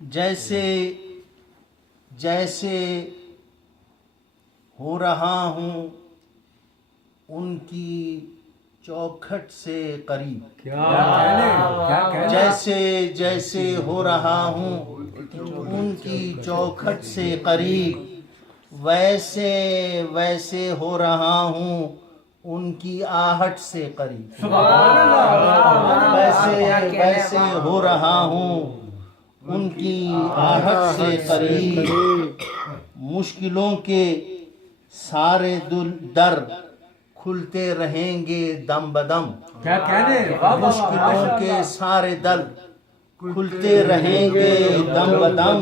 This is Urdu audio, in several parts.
جیسے جیسے ہو رہا ہوں ان کی چوکھٹ سے قریب، جیسے جیسے ہو رہا ہوں ان کی چوکھٹ سے قریب، ویسے ویسے ہو رہا ہوں ان کی آہٹ سے قریب، ویسے ویسے ہو رہا ہوں ان کی آہٹ سے قریب، مشکلوں کے سارے در کھلتے رہیں گے دم بدم، مشکلوں کے سارے در کھلتے رہیں گے دم بدم،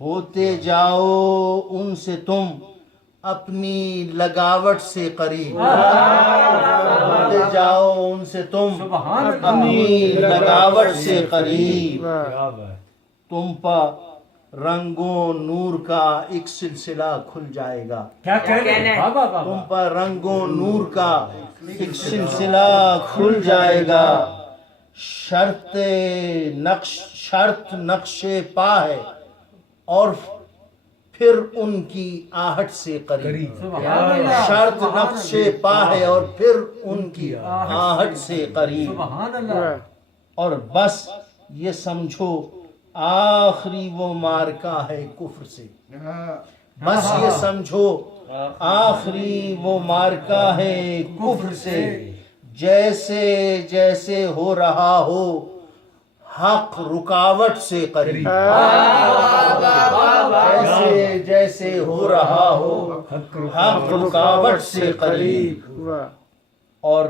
ہوتے جاؤ ان سے تم اپنی لگاوٹ سے قریب، ہوتے جاؤ ان سے تم اپنی لگاوٹ سے قریب، تم پر رنگوں نور کا ایک سلسلہ کھل جائے گا، تم پر رنگوں نور کا ایک سلسلہ کھل جائے گا، شرط نقش پا ہے اور پھر ان کی آہٹ سے قریب، شرط نقش پا ہے اور پھر ان کی آہٹ سے قریب، اور بس یہ سمجھو آخری وہ مارکا ہے کفر سے، بس یہ سمجھو آخری وہ مارکا ہے کفر سے، جیسے جیسے ہو رہا ہو حق رکاوٹ سے قریب، جیسے جیسے ہو رہا ہو حق رکاوٹ سے قریب، اور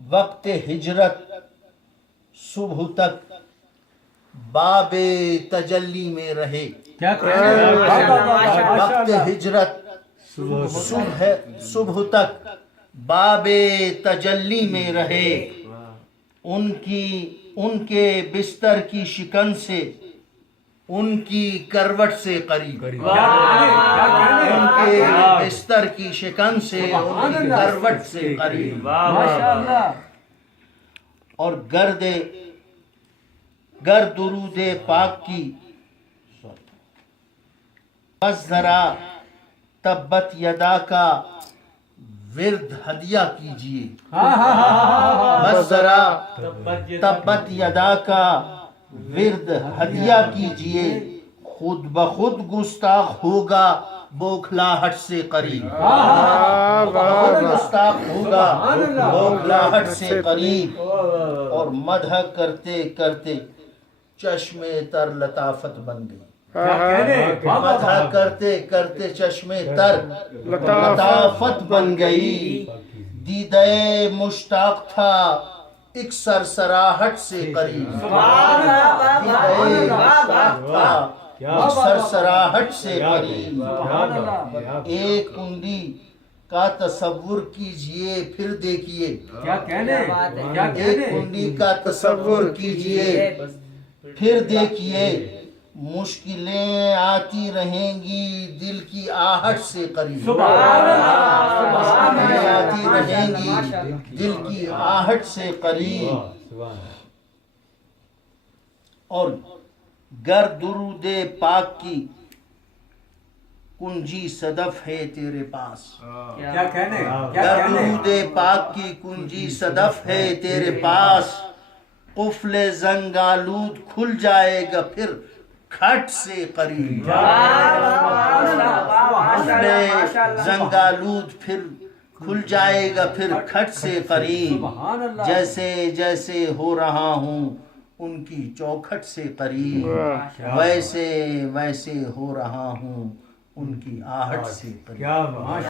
وقت ہجرت صبح تک باب تجلی میں رہے، وقت ہجرت صبح تک باب تجلی میں رہے، ان کے بستر کی شکن سے ان کی کروٹ سے قریب، ان کے بستر کی شکن سے ان کی کروٹ سے قریب، اور گرد درود پاک کی بس ذرا تبت یدا کا ورد ہدیہ کیجئے، بس ذرا تبت یدا کا ورد ہدیہ کیجئے، خود بخود گستاخ ہوگا بوکھلاہٹ سے قریب، خود گستاخ ہوگا بوکھلاہٹ سے قریب، اور مدح کرتے کرتے چشم تر لطافت بن گئی، مدح کرتے کرتے چشم تر لطافت بن گئی، دیدہ مشتاق تھا ایک سرسراہٹ سے قریب، دیدہ مشتاق تھا ایک سرسراہٹ سے قریب، ایک کنڈی کا تصور کیجئے پھر دیکھیے، ایک کنڈی کا تصور کیجئے پھر دیکھیے، مشکلیں آتی رہیں گی دل کی آہٹ سے قریب، مشکلیں آتی رہیں گی دل کی آہٹ سے قریب، اور گر درود پاک کی کنجی صدف ہے تیرے پاس، گر درود پاک کی کنجی صدف ہے تیرے پاس، قفل زنگالود کھل جائے گا پھر کھٹ سے قریب، قفل زنگالود پھر کھل جائے گا پھر کھٹ سے قریب، جیسے جیسے ہو رہا ہوں ان کی چوکھٹ سے قریب، ویسے ویسے ہو رہا ہوں ان کی آہٹ سے قریب۔